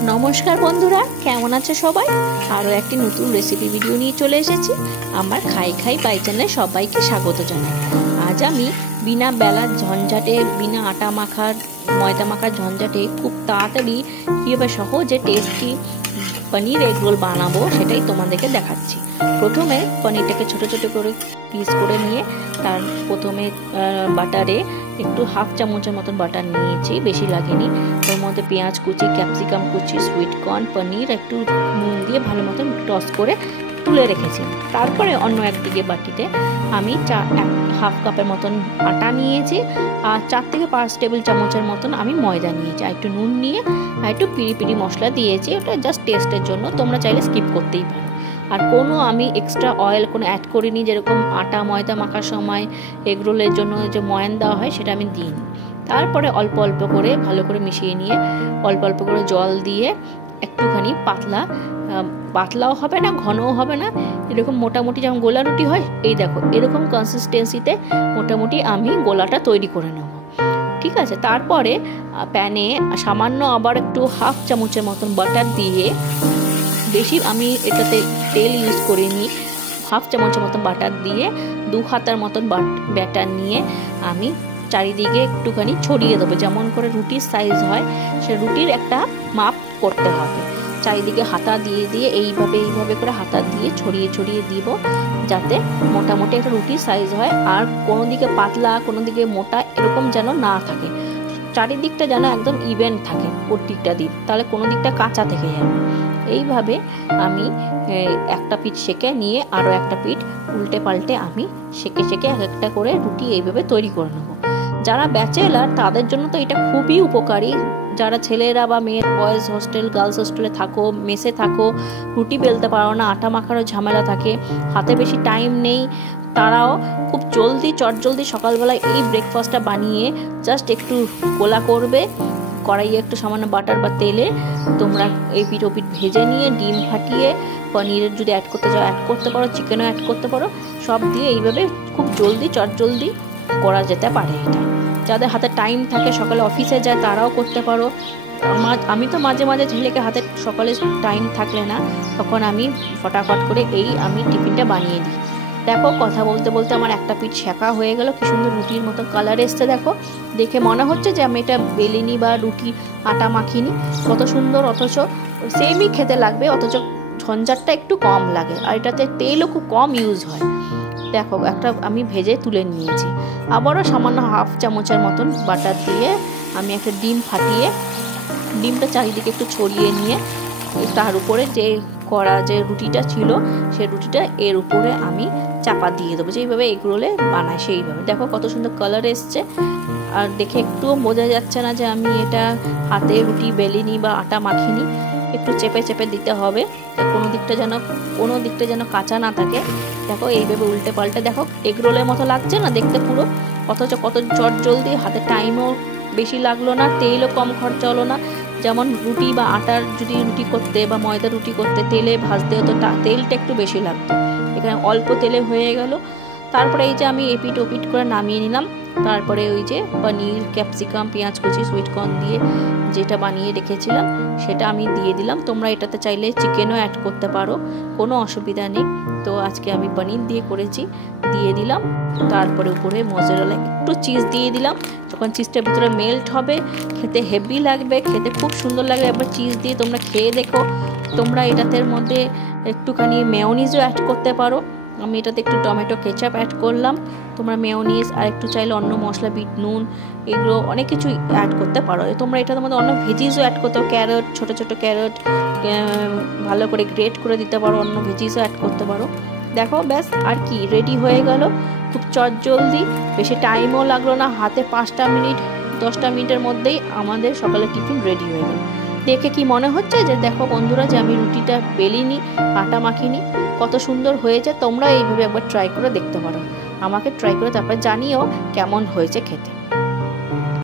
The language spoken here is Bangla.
নমস্কার বন্ধুরা, কেমন আছে সবাই? আরও একটি নতুন রেসিপি ভিডিও নিয়ে চলে এসেছি। আমার খাই খাই বাই চ্যানেলে সবাইকে স্বাগত জানাই। আজ আমি বিনা বেলার ঝঞ্ঝাটে, বিনা আটা মাখার ময়দা মাখার ঝঞ্ঝাটে খুব তাড়াতাড়ি কীভাবে সহজে টেস্টি পনির এগ রোল বানাবো সেটাই তোমাদেরকে দেখাচ্ছি। প্রথমে পনিরটাকে ছোট ছোট করে পিস করে নিয়ে তার প্রথমে বাটারে একটু হাফ চামচের মতন বাটার নিয়েছি, বেশি লাগেনি। ওর মধ্যে পেঁয়াজ কুচি, ক্যাপসিকাম কুচি, সুইট কর্ন, পনির একটু নুন দিয়ে ভালো মতন টস করে তুলে রেখেছি। তারপরে অন্য একদিকে বাটিতে আমি হাফ কাপের মতন আটা নিয়েছি আর 4 থেকে 5 টেবিল চামচের মতন আমি ময়দা নিয়েছি। আর একটু নুন নিয়ে আর একটু পিড়ি পিড়ি মশলা দিয়েছি, ওটা জাস্ট টেস্টের জন্য, তোমরা চাইলে স্কিপ করতেই পারো। আর কোনো আমি এক্সট্রা অয়েল কোনো অ্যাড করিনি, যেরকম আটা ময়দা মাখার সময় এগরোলের জন্য যে ময়ান দেওয়া হয় সেটা আমি দিইনি। তারপরে অল্প অল্প করে ভালো করে মিশিয়ে নিয়ে অল্প অল্প করে জল দিয়ে একটুখানি পাতলাও হবে না, ঘনও হবে না, এরকম মোটামুটি যেমন গোলা রুটি হয়, এই দেখো এরকম কনসিস্টেন্সিতে মোটামুটি আমি গোলাটা তৈরি করে নেব। ঠিক আছে, তারপরে প্যানে সামান্য আবার একটু হাফ চামচের মতন বাটার দিয়ে, বেশি আমি এটাতে তেল ইউজ করিনি, হাফ চামচের মতন বাটার দিয়ে 2 হাতার মতন ব্যাটার নিয়ে আমি চারিদিকে একটুখানি ছড়িয়ে দেবো। যেমন করে রুটির সাইজ হয় সে রুটির একটা মাপ করতে হবে। চারিদিকে হাতা দিয়ে দিয়ে এইভাবে করে হাতা দিয়ে ছড়িয়ে ছড়িয়ে দিব, যাতে মোটামুটি একটা রুটির সাইজ হয়। আর কোনো দিকে পাতলা কোনো দিকে মোটা এরকম যেন না থাকে, চারিদিকটা যেন একদম ইভেন থাকে প্রত্যেকটা দিক, তাহলে কোনো দিকটা কাঁচা থেকে যাবে। এইভাবে আমি একটা পিঠ সেঁকে নিয়ে আরও একটা পিঠ উল্টে পাল্টে আমি সেঁকে সেঁকে এক একটা করে রুটি এইভাবে তৈরি করে নেব। যারা ব্যাচেলার তাদের জন্য তো এটা খুবই উপকারী। যারা ছেলেরা বা মেয়ের বয়েজ হোস্টেল, গার্লস হোস্টেলে থাকো, মেসে থাকো, রুটি বেলতে পারো না, আটা মাখারও ঝামেলা থাকে, হাতে বেশি টাইম নেই, তারাও খুব চটজলদি সকালবেলায় এই ব্রেকফাস্টটা বানিয়ে জাস্ট একটু গোলা করবে, কড়াইয়ে একটু সামান্য বাটার বা তেলে তোমরা এই পিঠ ওপিঠ ভেজে নিয়ে ডিম ফাটিয়ে পনিরের যদি অ্যাড করতে চাও অ্যাড করতে পারো, চিকেনও অ্যাড করতে পারো, সব দিয়ে এইভাবে খুব চটজলদি করা যেতে পারে। এটা যাদের হাতে টাইম থাকে, সকালে অফিসে যায়, তারাও করতে পারো। আমি তো মাঝে মাঝে ছেলেকে হাতে সকালে টাইম থাকলে না, তখন আমি ফটাফট করে আমি টিফিনটা বানিয়ে দিই। দেখো কথা বলতে বলতে আমার একটা পিঠ শেখা হয়ে গেল, কি সুন্দর রুটির মতো কালার এসছে। দেখো দেখে মনে হচ্ছে যে আমি এটা বেলিনি বা রুটি আটা মাখিনি, কত সুন্দর, অথচ সেমই খেতে লাগবে, অথচ ঝঞ্ঝাটটা একটু কম লাগে। আর এটাতে তেলও খুব কম ইউজ হয়। দেখো একটা আমি ভেজে তুলে নিয়েছি। আবারও সামান্য হাফ চামচের মতন বাটার দিয়ে আমি একটা ডিম ফাটিয়ে ডিমটা চারিদিকে একটু ছড়িয়ে নিয়ে তার উপরে যে করা যে রুটিটা ছিল সেই রুটিটা এর উপরে আমি চাপা দিয়ে দেবো, যেইভাবে এগরোলে বানায় সেইভাবে। দেখো কত সুন্দর কালার এসছে। আর দেখে একটুও বোঝা যাচ্ছে না যে আমি এটা হাতে রুটি বেলিনি বা আটা মাখিনি, একটু চেপে চেপে দিতে হবে, কোনো দিকটা যেন কাঁচা না থাকে। দেখো এইভাবে উল্টে পাল্টে, দেখো এগরোলের মতো লাগছে না দেখতে পুরো, অথচ কত চটজলদি, হাতে টাইমও বেশি লাগলো না, তেলও কম খরচা হলো না। যেমন রুটি বা আটার যদি রুটি করতে বা ময়দা রুটি করতে তেলে ভাজতে হতো, তেলটা একটু বেশি লাগতো, এখানে অল্প তেলে হয়ে গেল। তারপরে এই যে আমি এপিট ওপিট করে নামিয়ে নিলাম। তারপরে ওই যে পনির, ক্যাপসিকাম, পেঁয়াজ কুচি, সুইট কর্ন দিয়ে যেটা বানিয়ে রেখেছিলাম সেটা আমি দিয়ে দিলাম। তোমরা এটাতে চাইলে চিকেনও অ্যাড করতে পারো, কোনো অসুবিধা নেই। তো আজকে আমি পনির দিয়ে করেছি, দিয়ে দিলাম। তারপরে উপরে মোজারেলা একটু চিজ দিয়ে দিলাম। যখন চিজটার ভিতরে মেল্ট হবে খেতে হেভি লাগবে, খেতে খুব সুন্দর লাগবে। একবার চিজ দিয়ে তোমরা খেয়ে দেখো। তোমরা এটাতে মধ্যে একটুখানি মেয়োনিজও অ্যাড করতে পারো। আমি এটাতে একটু টমেটো কেচাপ অ্যাড করলাম। তোমরা মেয়োনিজ আর একটু চাইলে অন্য মশলা, বিট নুন, এগুলো অনেক কিছু অ্যাড করতে পারো। তোমরা এটার মধ্যে অন্য ভেজিসও অ্যাড করতে পারো, ক্যারট, ছোটো ছোটো ক্যারট ভালো করে গ্রেট করে দিতে পারো, অন্য ভেজিসও অ্যাড করতে পারো। দেখো ব্যাস, আর কি, রেডি হয়ে গেল। খুব চটজলদি, বেশি টাইমও লাগলো না, হাতে 5টা মিনিট 10টা মিনিটের মধ্যেই আমাদের সকালে টিফিন রেডি হয়ে গেল। দেখে কি মনে হচ্ছে যে দেখো বন্ধুরা যে আমি রুটিটা বেলিনি, আটা মাখিনি, কত সুন্দর হয়েছে। তোমরা এইভাবে একবার ট্রাই করে দেখতে পারো, আমাকে ট্রাই করে তারপর জানিও কেমন হয়েছে খেতে।